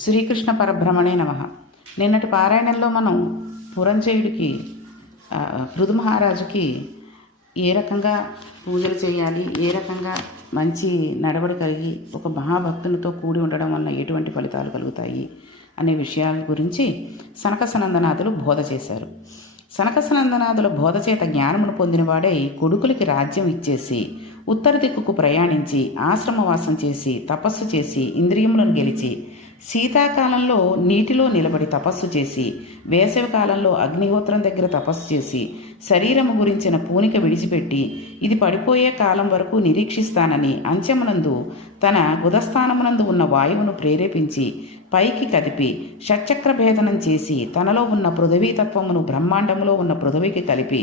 శ్రీకృష్ణ పరబ్రహ్మణే నమః. నిన్నటి పారాయణంలో మనం పురంజయుడికి పృథు మహారాజుకి ఏ రకంగా పూజలు చేయాలి, ఏ రకంగా మంచి నడవడి కలిగి ఒక మహాభక్తునితో కూడి ఉండడం వలన ఎటువంటి ఫలితాలు కలుగుతాయి అనే విషయాల గురించి సనకసనందనాథులు బోధ చేశారు. సనకసనందనాథుల బోధ చేత జ్ఞానమును పొందినవాడై కొడుకులకి రాజ్యం ఇచ్చేసి ఉత్తర దిక్కుకు ప్రయాణించి ఆశ్రమవాసం చేసి తపస్సు చేసి ఇంద్రియములను గెలిచి శీతాకాలంలో నీటిలో నిలబడి తపస్సు చేసి వేసవి కాలంలో అగ్నిహోత్రం దగ్గర తపస్సు చేసి శరీరము గురించిన పూనిక విడిచిపెట్టి ఇది పడిపోయే కాలం వరకు నిరీక్షిస్తానని అంచెమునందు తన గుదస్థానమునందు ఉన్న వాయువును ప్రేరేపించి పైకి కదిపి షట్చక్ర భేదనం చేసి తనలో ఉన్న పృథివీతత్వమును బ్రహ్మాండములో ఉన్న పృథివీకి కలిపి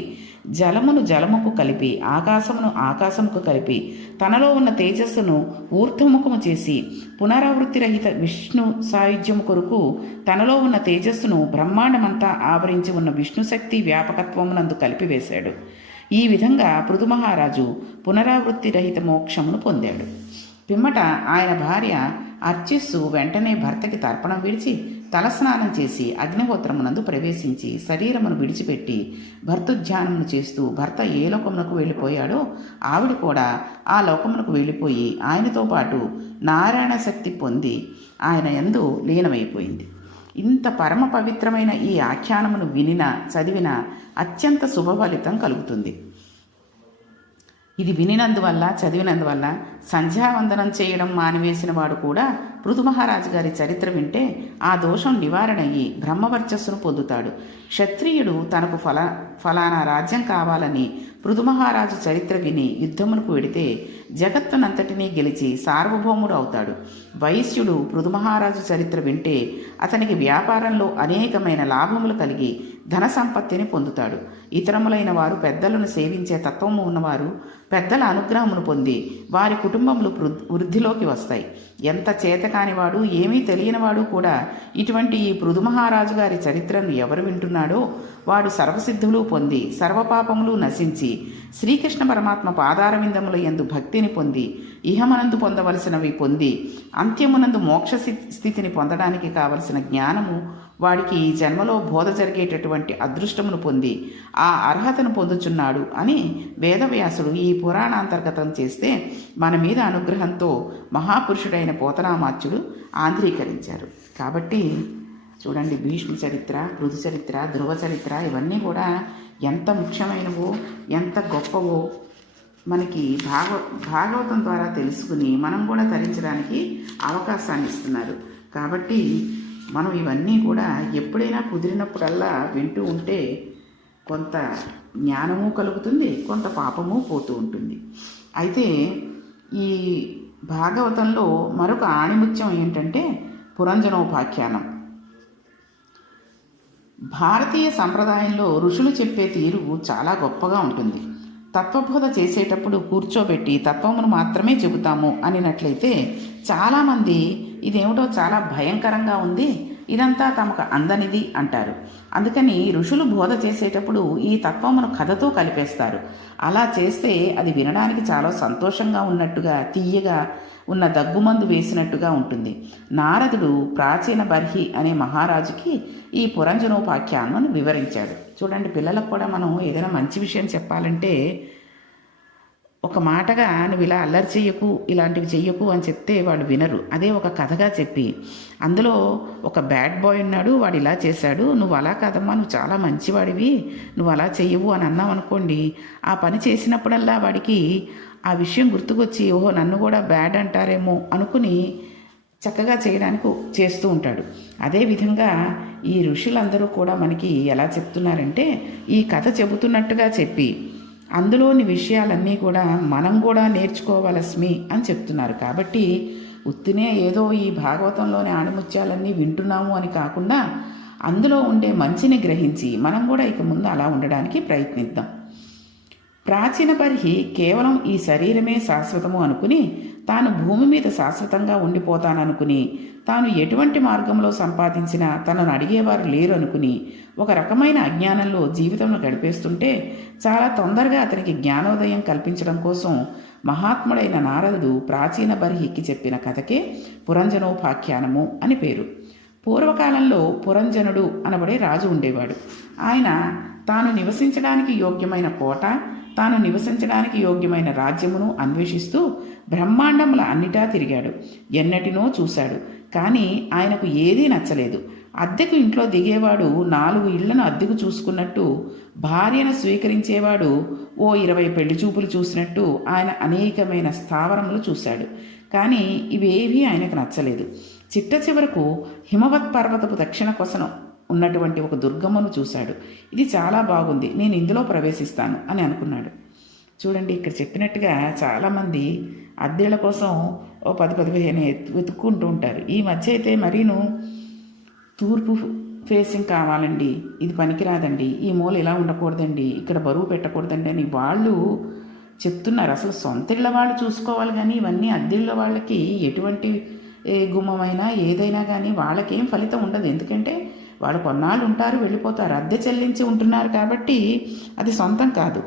జలమును జలముకు కలిపి ఆకాశమును ఆకాశముకు కలిపి తనలో ఉన్న తేజస్సును ఊర్ధ్వముఖము చేసి పునరావృత్తి రహిత విష్ణు సాయుధ్యము కొరకు తనలో ఉన్న తేజస్సును బ్రహ్మాండమంతా ఆవరించి ఉన్న విష్ణుశక్తి వ్యాపకత్వమునందు కలిపివేశాడు. ఈ విధంగా పృథు మహారాజు పునరావృత్తి రహిత మోక్షమును పొందాడు. పిమ్మట ఆయన భార్య అర్చిస్సు వెంటనే భర్తకి తర్పణం విడిచి తలస్నానం చేసి అగ్నిహోత్రమునందు ప్రవేశించి శరీరమును విడిచిపెట్టి భర్తృధ్యానమును చేస్తూ భర్త ఏ లోకమునకు వెళ్ళిపోయాడో ఆవిడ కూడా ఆ లోకమునకు వెళ్ళిపోయి ఆయనతో పాటు నారాయణ శక్తి పొంది ఆయన యందు లీనమైపోయింది. ఇంత పరమ పవిత్రమైన ఈ ఆఖ్యానమును వినిన చదివిన అత్యంత శుభఫలితం కలుగుతుంది. ఇది వినినందువల్ల చదివినందువల్ల సంధ్యావందనం చేయడం మానివేసిన వాడు కూడా పృథు మహారాజు గారి చరిత్ర వింటే ఆ దోషం నివారణ అయ్యి బ్రహ్మవర్చస్సును పొందుతాడు. క్షత్రియుడు తనకు ఫలానా రాజ్యం కావాలని పృథు మహారాజు చరిత్ర విని యుద్ధమునకు వెడితే జగత్తునంతటినీ గెలిచి సార్వభౌముడు అవుతాడు. వైశ్యుడు పృథు మహారాజు చరిత్ర వింటే అతనికి వ్యాపారంలో అనేకమైన లాభములు కలిగి ధన సంపత్తిని పొందుతాడు. ఇతరములైన వారు పెద్దలను సేవించే తత్వము ఉన్నవారు పెద్దల అనుగ్రహమును పొంది వారి కుటుంబములు వృద్ధిలోకి వస్తాయి. ఎంత చేతకానివాడు ఏమీ తెలియనివాడు కూడా ఇటువంటి ఈ పృథు మహారాజు గారి చరిత్రను ఎవరు వింటున్నాడో వాడు సర్వసిద్ధులు పొంది సర్వపాపములు నశించి శ్రీకృష్ణ పరమాత్మ పాదారవిందముల యందు భక్తిని పొంది ఇహమనందు పొందవలసినవి పొంది అంత్యమునందు మోక్ష స్థితిని పొందడానికి కావలసిన జ్ఞానము వాడికి ఈ జన్మలో బోధ జరిగేటటువంటి అదృష్టమును పొంది ఆ అర్హతను పొందుచున్నాడు అని వేదవ్యాసుడు ఈ పురాణాంతర్గతం చేస్తే మన మీద అనుగ్రహంతో మహాపురుషుడైన పోతనామాత్యుడు ఆంధ్రీకరించారు. కాబట్టి చూడండి, భీష్మ చరిత్ర, పృథు చరిత్ర, ధ్రువ చరిత్ర ఇవన్నీ కూడా ఎంత ముఖ్యమైనవో ఎంత గొప్పవో మనకి భాగవతం ద్వారా తెలుసుకుని మనం కూడా తరించడానికి అవకాశాన్ని ఇస్తున్నారు. కాబట్టి మనం ఇవన్నీ కూడా ఎప్పుడైనా కుదిరినప్పుడల్లా వింటూ ఉంటే కొంత జ్ఞానము కలుగుతుంది, కొంత పాపము పోతూ ఉంటుంది. అయితే ఈ భాగవతంలో మరొక ఆణిముత్యం ఏంటంటే పురంజనోపాఖ్యానం. భారతీయ సంప్రదాయంలో ఋషులు చెప్పే తీరు చాలా గొప్పగా ఉంటుంది. తత్వబోధ చేసేటప్పుడు కూర్చోబెట్టి తత్వమును మాత్రమే చెబుతాము అనినట్లయితే చాలామంది ఇదేమిటో చాలా భయంకరంగా ఉంది, ఇదంతా తమకు అందనిది అంటారు. అందుకని ఋషులు బోధ చేసేటప్పుడు ఈ తత్వమును కథతో కలిపేస్తారు. అలా చేస్తే అది వినడానికి చాలా సంతోషంగా ఉన్నట్టుగా, తీయగా ఉన్న దగ్గుమందు వేసినట్టుగా ఉంటుంది. నారదుడు ప్రాచీన బర్హి అనే మహారాజుకి ఈ పురంజనోపాఖ్యానం వివరించాడు. చూడండి, పిల్లలకు కూడా మనం ఏదైనా మంచి విషయం చెప్పాలంటే ఒక మాటగా నువ్వు ఇలా అల్లరి చెయ్యకు, ఇలాంటివి చెయ్యకు అని చెప్తే వాళ్ళు వినరు. అదే ఒక కథగా చెప్పి అందులో ఒక బ్యాడ్ బాయ్ ఉన్నాడు, వాడు ఇలా చేశాడు, నువ్వు అలా కాదమ్మా, నువ్వు చాలా మంచివాడివి, నువ్వు అలా చెయ్యవు అని అన్నావు అనుకోండి, ఆ పని చేసినప్పుడల్లా వాడికి ఆ విషయం గుర్తుకొచ్చి ఓహో నన్ను కూడా బ్యాడ్ అంటారేమో అనుకుని చక్కగా చేయడానికి చేస్తూ ఉంటాడు. అదేవిధంగా ఈ ఋషులందరూ కూడా మనకి ఎలా చెప్తున్నారంటే ఈ కథ చెబుతున్నట్టుగా చెప్పి అందులోని విషయాలన్నీ కూడా మనం కూడా నేర్చుకోవలసిమి అని చెప్తున్నారు. కాబట్టి ఉత్తినే ఏదో ఈ భాగవతంలోని ఆణిముత్యాలన్నీ వింటున్నాము అని కాకుండా అందులో ఉండే మంచిని గ్రహించి మనం కూడా ఇక ముందు అలా ఉండడానికి ప్రయత్నిద్దాం. ప్రాచీన బర్హి కేవలం ఈ శరీరమే శాశ్వతము అనుకుని తాను భూమి మీద శాశ్వతంగా ఉండిపోతాననుకుని తాను ఎటువంటి మార్గంలో సంపాదించినా తనను అడిగేవారు లేరు అనుకుని ఒక రకమైన అజ్ఞానంలో జీవితంలో గడిపేస్తుంటే చాలా తొందరగా అతనికి జ్ఞానోదయం కల్పించడం కోసం మహాత్ముడైన నారదుడు ప్రాచీన బర్హికి చెప్పిన కథకే పురంజనోపాఖ్యానము అని పేరు. పూర్వకాలంలో పురంజనుడు అనబడే రాజు ఉండేవాడు. ఆయన తాను నివసించడానికి యోగ్యమైన కోట, తాను నివసించడానికి యోగ్యమైన రాజ్యమును అన్వేషిస్తూ బ్రహ్మాండముల అన్నిటా తిరిగాడు. ఎన్నటినో చూశాడు, కానీ ఆయనకు ఏదీ నచ్చలేదు. అద్దెకు ఇంట్లో దిగేవాడు 4 ఇళ్లను అద్దెకు చూసుకున్నట్టు, భార్యను స్వీకరించేవాడు ఓ 20 పెళ్లి చూపులు చూసినట్టు ఆయన అనేకమైన స్థావరములు చూశాడు. కానీ ఇవేవీ ఆయనకు నచ్చలేదు. చిట్ట చివరకు హిమవత్ పర్వతపు దక్షిణ కొసను ఉన్నటువంటి ఒక దుర్గమ్మను చూశాడు. ఇది చాలా బాగుంది, నేను ఇందులో ప్రవేశిస్తాను అని అనుకున్నాడు. చూడండి, ఇక్కడ చెప్పినట్టుగా చాలామంది అద్దెల కోసం ఓ 10-15 వెతుక్కుంటూ ఉంటారు. ఈ మధ్య అయితే మరీను తూర్పు ఫేసింగ్ కావాలండి, ఇది పనికిరాదండి, ఈ మూల ఇలా ఉండకూడదండి, ఇక్కడ బరువు పెట్టకూడదండి అని వాళ్ళు చెప్తున్నారు. అసలు సొంత ఇళ్ళ వాళ్ళు చూసుకోవాలి, కానీ ఇవన్నీ అద్దెళ్ళ వాళ్ళకి ఎటువంటి గుమ్మమైనా ఏదైనా కానీ వాళ్ళకేం ఫలితం ఉండదు. ఎందుకంటే వాళ్ళు కొన్నాళ్ళు ఉంటారు, వెళ్ళిపోతారు, అద్దె చెల్లించి ఉంటున్నారు కాబట్టి అది సొంతం కాదు.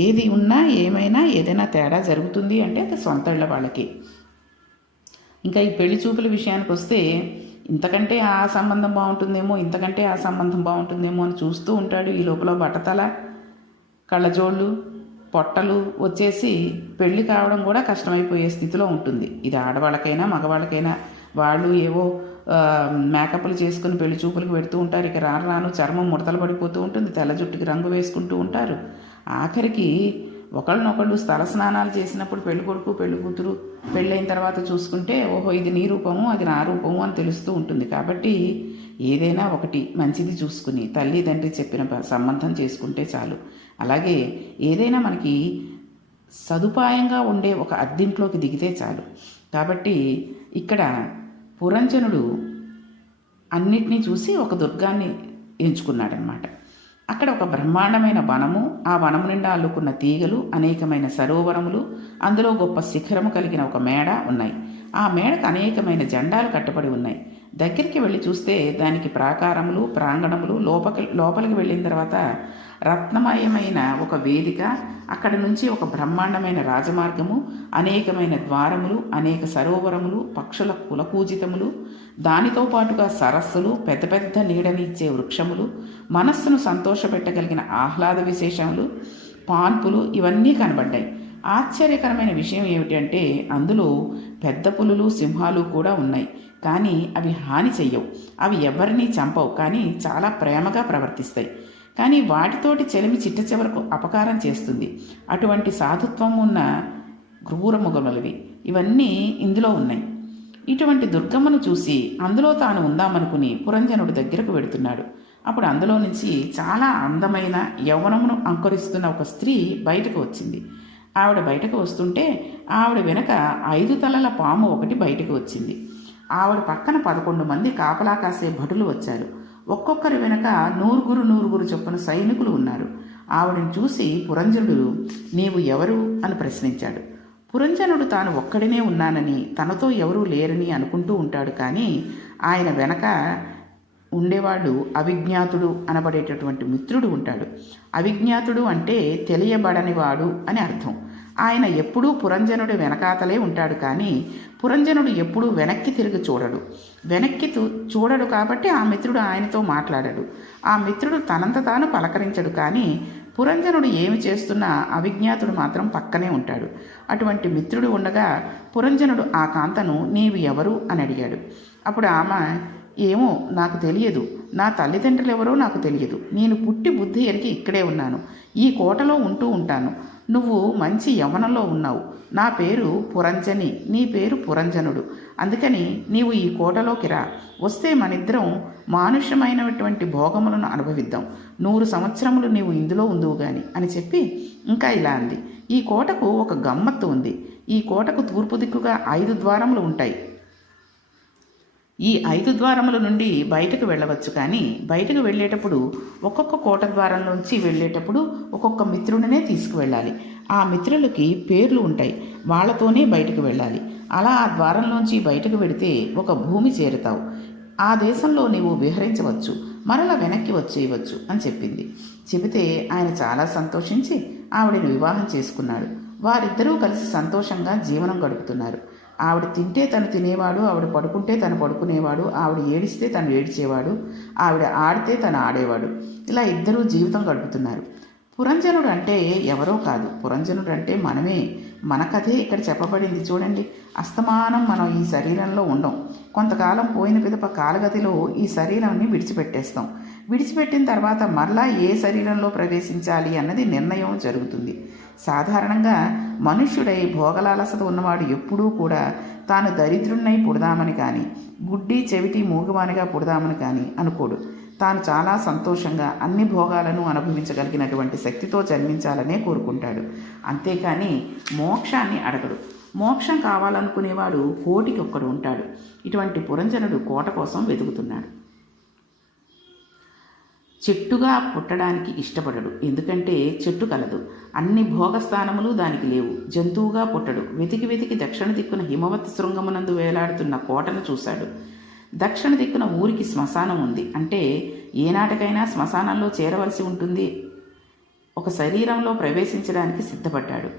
ఏది ఉన్నా ఏమైనా ఏదైనా తేడా జరుగుతుంది అంటే అది సొంత ఇళ్ళ వాళ్ళకి. ఇంకా ఈ పెళ్లి చూపుల విషయానికి వస్తే ఇంతకంటే ఆ సంబంధం బాగుంటుందేమో, ఇంతకంటే ఆ సంబంధం బాగుంటుందేమో అని చూస్తూ ఉంటాడు. ఈ లోపల బట్టతల, కళ్ళజోళ్ళు, పొట్టలు వచ్చేసి పెళ్లి కావడం కూడా కష్టమైపోయే స్థితిలో ఉంటుంది. ఇది ఆడవాళ్ళకైనా మగవాళ్ళకైనా. వాళ్ళు ఏవో మేకప్లు చేసుకుని పెళ్లి చూపులకు పెడుతూ ఉంటారు. ఇక రాను చర్మం ముడతలు పడిపోతూ ఉంటుంది, తెల్ల జుట్టుకి రంగు వేసుకుంటూ ఉంటారు. ఆఖరికి ఒకళ్ళనొకళ్ళు స్థల స్నానాలు చేసినప్పుడు పెళ్లి కొడుకు పెళ్లి కూతురు పెళ్ళైన తర్వాత చూసుకుంటే ఓహో ఇది నీ రూపము అది నా రూపము అని తెలుస్తూ ఉంటుంది. కాబట్టి ఏదైనా ఒకటి మంచిది చూసుకుని తల్లి తండ్రి చెప్పిన సంబంధం చేసుకుంటే చాలు. అలాగే ఏదైనా మనకి సదుపాయంగా ఉండే ఒక అద్దింట్లోకి దిగితే చాలు. కాబట్టి ఇక్కడ పురంజనుడు అన్నిటినీ చూసి ఒక దుర్గాన్ని ఎంచుకున్నాడనమాట. అక్కడ ఒక బ్రహ్మాండమైన వనము, ఆ వనము నిండా అల్లుకున్న తీగలు, అనేకమైన సరోవరములు, అందులో గొప్ప శిఖరము కలిగిన ఒక మేడ ఉన్నాయి. ఆ మేడకు అనేకమైన జెండాలు కట్టబడి ఉన్నాయి. దగ్గరికి వెళ్ళి చూస్తే దానికి ప్రాకారములు, ప్రాంగణములు, లోపలికి వెళ్ళిన తర్వాత రత్నమయమైన ఒక వేదిక, అక్కడి నుంచి ఒక బ్రహ్మాండమైన రాజమార్గము, అనేకమైన ద్వారములు, అనేక సరోవరములు, పక్షుల కులపూజితములు, దానితో పాటుగా సరస్సులు, పెద్ద పెద్ద నీడనిచ్చే వృక్షములు, మనస్సును సంతోషపెట్టగలిగిన ఆహ్లాద విశేషములు, పాన్పులు ఇవన్నీ కనబడ్డాయి. ఆశ్చర్యకరమైన విషయం ఏమిటంటే అందులో పెద్ద పులులు, సింహాలు కూడా ఉన్నాయి. కానీ అవి హాని చెయ్యవు, అవి ఎవరినీ చంపవు, కానీ చాలా ప్రేమగా ప్రవర్తిస్తాయి. కానీ వాటితోటి చెలిమి చిట్ట చివరకు అపకారం చేస్తుంది. అటువంటి సాధుత్వం ఉన్న క్రూరముగములవి ఇవన్నీ ఇందులో ఉన్నాయి. ఇటువంటి దుర్గమ్మను చూసి అందులో తాను ఉందామనుకుని పురంజనుడు దగ్గరకు వెడుతున్నాడు. అప్పుడు అందులో నుంచి చాలా అందమైన యవ్వనమును అంకురిస్తున్న ఒక స్త్రీ బయటకు వచ్చింది. ఆవిడ బయటకు వస్తుంటే ఆవిడ వెనక 5 తలల పాము ఒకటి బయటకు వచ్చింది. ఆవిడ పక్కన 11 మంది కాపలా కాసే భటులు వచ్చారు. ఒక్కొక్కరి వెనక 100 చొప్పున సైనికులు ఉన్నారు. ఆవిడని చూసి పురంజనుడు నీవు ఎవరు అని ప్రశ్నించాడు. పురంజనుడు తాను ఒక్కడినే ఉన్నానని, తనతో ఎవరూ లేరని అనుకుంటూ ఉంటాడు. కానీ ఆయన వెనక ఉండేవాడు అవిజ్ఞాతుడు అనబడేటటువంటి మిత్రుడు ఉంటాడు. అవిజ్ఞాతుడు అంటే తెలియబడనివాడు అని అర్థం. ఆయన ఎప్పుడూ పురంజనుడి వెనకాతలే ఉంటాడు. కానీ పురంజనుడు ఎప్పుడూ వెనక్కి తిరిగి చూడడు. వెనక్కి చూడడు కాబట్టి ఆ మిత్రుడు ఆయనతో మాట్లాడడు. ఆ మిత్రుడు తనంత తాను పలకరించడు. కానీ పురంజనుడు ఏమి చేస్తున్నా అవిజ్ఞాతుడు మాత్రం పక్కనే ఉంటాడు. అటువంటి మిత్రుడు ఉండగా పురంజనుడు ఆ కాంతను నీవు ఎవరు అని అడిగాడు. అప్పుడు ఆమె ఏమో నాకు తెలియదు, నా తల్లిదండ్రులు ఎవరో నాకు తెలియదు, నేను పుట్టి బుద్ధి ఎరిగి ఇక్కడే ఉన్నాను, ఈ కోటలో ఉంటూ ఉంటాను, నువ్వు మంచి యవ్వనంలో ఉన్నావు, నా పేరు పురంజని, నీ పేరు పురంజనుడు, అందుకని నీవు ఈ కోటలోకి రా, వస్తే మనిద్దరం మానుష్యమైనటువంటి భోగములను అనుభవిద్దాం, 100 సంవత్సరములు నీవు ఇందులో ఉందువు గాని అని చెప్పి ఇంకా ఇలా అంది. ఈ కోటకు ఒక గమ్మత్తు ఉంది. ఈ కోటకు తూర్పు దిక్కుగా 5 ద్వారములు ఉంటాయి. ఈ 5 ద్వారముల నుండి బయటకు వెళ్ళవచ్చు. కానీ బయటకు వెళ్ళేటప్పుడు ఒక్కొక్క కోట ద్వారంలోంచి వెళ్ళేటప్పుడు ఒక్కొక్క మిత్రుడినే తీసుకువెళ్ళాలి. ఆ మిత్రులకి పేర్లు ఉంటాయి, వాళ్ళతోనే బయటకు వెళ్ళాలి. అలా ఆ ద్వారంలోంచి బయటకు వెడితే ఒక భూమి చేరుతావు. ఆ దేశంలో నీవు విహరించవచ్చు, మరలా వెనక్కి వచ్చేయవచ్చు అని చెప్పింది. చెబితే ఆయన చాలా సంతోషించి ఆవిడని వివాహం చేసుకున్నాడు. వారిద్దరూ కలిసి సంతోషంగా జీవనం గడుపుతున్నారు. ఆవిడ తింటే తను తినేవాడు, ఆవిడ పడుకుంటే తను పడుకునేవాడు, ఆవిడ ఏడిస్తే తను ఏడ్చేవాడు, ఆవిడ ఆడితే తను ఆడేవాడు. ఇలా ఇద్దరూ జీవితం గడుపుతున్నారు. పురంజనుడు అంటే ఎవరో కాదు, పురంజనుడు అంటే మనమే. మన కథే ఇక్కడ చెప్పబడింది చూడండి. అస్తమానం మనం ఈ శరీరంలో ఉండం. కొంతకాలం పోయిన పిదప కాలగతిలో ఈ శరీరాన్ని విడిచిపెట్టేస్తాం. విడిచిపెట్టిన తర్వాత మరలా ఏ శరీరంలో ప్రవేశించాలి అన్నది నిర్ణయం జరుగుతుంది. సాధారణంగా మనుష్యుడై భోగలాలసత ఉన్నవాడు ఎప్పుడూ కూడా తాను దరిద్రున్నై పుడదామని కానీ, గుడ్డి చెవిటి మూగవానిగా పుడదామని కానీ అనుకోడు. తాను చాలా సంతోషంగా అన్ని భోగాలను అనుభవించగలిగినటువంటి శక్తితో జన్మించాలనే కోరుకుంటాడు. అంతేకాని మోక్షాన్ని అడగడు. మోక్షం కావాలనుకునేవాడు కోటికి ఒక్కడు ఉంటాడు. ఇటువంటి పురంజనుడు కోట కోసం వెతుకుతున్నాడు. చెట్టుగా పుట్టడానికి ఇష్టపడడు. ఎందుకంటే చెట్టు కలదు, అన్ని భోగస్థానములు దానికి లేవు. జంతువుగా పుట్టడు. వెతికి వెతికి దక్షిణ దిక్కున హిమవత్ శృంగమునందు వేలాడుతున్న కోటను చూశాడు. దక్షిణ దిక్కున ఊరికి శ్మశానం ఉంది. అంటే ఏనాటికైనా శ్మశానంలో చేరవలసి ఉంటుంది. ఒక శరీరంలో ప్రవేశించడానికి సిద్ధపడ్డాడు.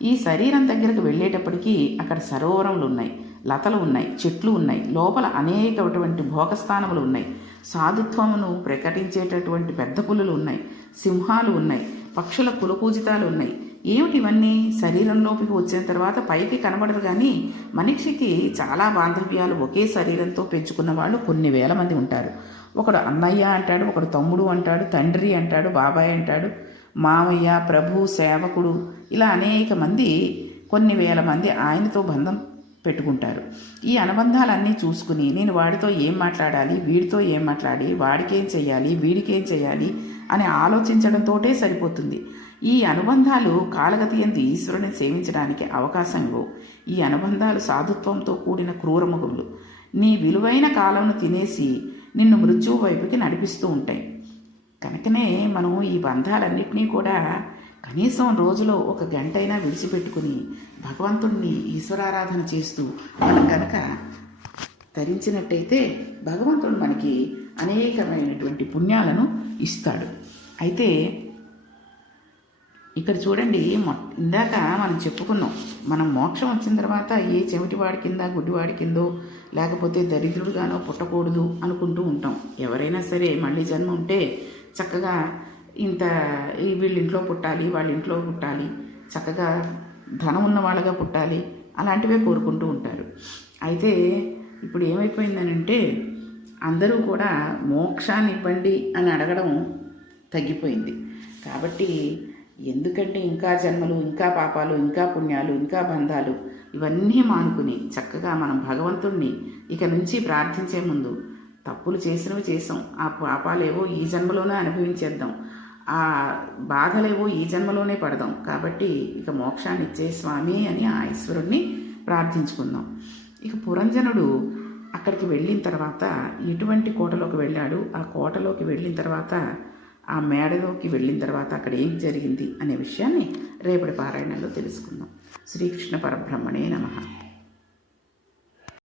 ఈ శరీరం దగ్గరకు వెళ్ళేటప్పటికీ అక్కడ సరోవరములు ఉన్నాయి, లతలు ఉన్నాయి, చెట్లు ఉన్నాయి, లోపల అనేకటువంటి భోగస్థానములు ఉన్నాయి, సాధుత్వమును ప్రకటించేటటువంటి పెద్ద పులులు ఉన్నాయి, సింహాలు ఉన్నాయి, పక్షుల కులపూజితాలు ఉన్నాయి. ఏమిటి ఇవన్నీ? శరీరంలోకి వచ్చిన తర్వాత పైకి కనబడరు, కానీ మనిషికి చాలా బాంధవ్యాలు ఒకే శరీరంతో పెంచుకున్న వాళ్ళు కొన్ని వేల మంది ఉంటారు. ఒకడు అన్నయ్య అంటాడు, ఒకడు తమ్ముడు అంటాడు, తండ్రి అంటాడు, బాబాయ్ అంటాడు, మామయ్య, ప్రభు, సేవకుడు, ఇలా అనేక మంది, కొన్ని వేల మంది ఆయనతో బంధం పెట్టుకుంటారు. ఈ అనుబంధాలన్నీ చూసుకుని నేను వాడితో ఏం మాట్లాడాలి, వీడితో ఏం మాట్లాడి, వాడికేం చెయ్యాలి, వీడికేం చెయ్యాలి అని ఆలోచించడంతోటే సరిపోతుంది. ఈ అనుబంధాలు కాలగతి యందు ఈశ్వరుని సేవించడానికి అవకాశం ఇవ్వవు. ఈ అనుబంధాలు సాధుత్వంతో కూడిన క్రూరముగులు. నీ విలువైన కాలంను తినేసి నిన్ను మృత్యువు వైపుకి నడిపిస్తూ ఉంటాయి. కనుకనే మనం ఈ బంధాలన్నింటినీ కూడా కనీసం రోజులో 1 గంటైనా విడిచిపెట్టుకుని భగవంతుణ్ణి ఈశ్వరారాధన చేస్తూ మనం కనుక ధరించినట్టయితే భగవంతుడు మనకి అనేకమైనటువంటి పుణ్యాలను ఇస్తాడు. అయితే ఇక్కడ చూడండి, ఇందాక మనం చెప్పుకున్నాం, మనం మోక్షం వచ్చిన తర్వాత ఏ చెవిటివాడి కింద, గుడ్డివాడి కిందో, లేకపోతే దరిద్రుడుగానో పుట్టకూడదు అనుకుంటూ ఉంటాం. ఎవరైనా సరే మళ్ళీ జన్మ ఉంటే చక్కగా వీళ్ళ ఇంట్లో పుట్టాలి, వాళ్ళ ఇంట్లో పుట్టాలి, చక్కగా ధనం ఉన్న వాళ్ళగా పుట్టాలి, అలాంటివే కోరుకుంటూ ఉంటారు. అయితే ఇప్పుడు ఏమైపోయిందనంటే అందరూ కూడా మోక్షాన్ని ఇవ్వండి అని అడగడం తగ్గిపోయింది. కాబట్టి ఎందుకంటే ఇంకా జన్మలు, ఇంకా పాపాలు, ఇంకా పుణ్యాలు, ఇంకా బంధాలు ఇవన్నీ మానుకుని చక్కగా మనం భగవంతుణ్ణి ఇక నుంచి ప్రార్థించే ముందు తప్పులు చేసినవి చేసాం, ఆ పాపాలేవో ఈ జన్మలోనే అనుభవించేద్దాం, ఆ బాధలేవో ఈ జన్మలోనే పడదాం, కాబట్టి ఇక మోక్షాన్ని ఇచ్చే స్వామి అని ఆ ఈశ్వరుణ్ణి ప్రార్థించుకుందాం. ఇక పురంజనుడు అక్కడికి వెళ్ళిన తర్వాత ఎటువంటి కోటలోకి వెళ్ళాడు, ఆ కోటలోకి వెళ్ళిన తర్వాత, ఆ మేడలోకి వెళ్ళిన తర్వాత అక్కడ ఏం జరిగింది అనే విషయాన్ని రేపటి పారాయణంలో తెలుసుకుందాం. శ్రీకృష్ణ పరబ్రహ్మణే నమః.